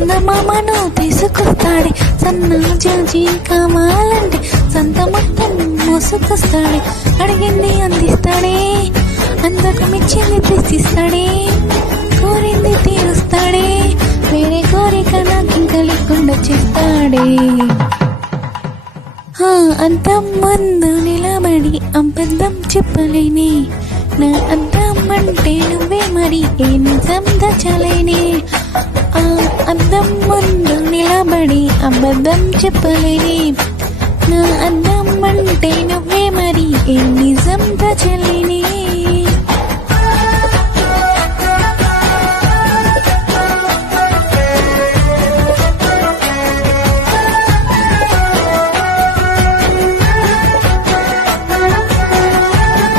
చందమామను తీసుకొస్తాడే, సన్నాజాజి కావాలంటే సంత మొత్తం మోసుకొస్తాడే, అడిగింది అందిస్తాడే, అంతకు మించింది తెచ్చిస్తాడే, కోరింది తీరుస్తాడే, వేరే కోరిక నాకింక లేకుండా చేస్తాడే. అంతం ముందు నిలబడి అబద్ధం చెప్పలేనే, నా అద్దం అంటే నువ్వే మరి ఏ నిజం దచలేనే. అద్దం ముందు నిలబడి అబద్ధం చెప్పలేనే, నా అద్దం అంటే నువ్వే మరి ఏ నిజం దచ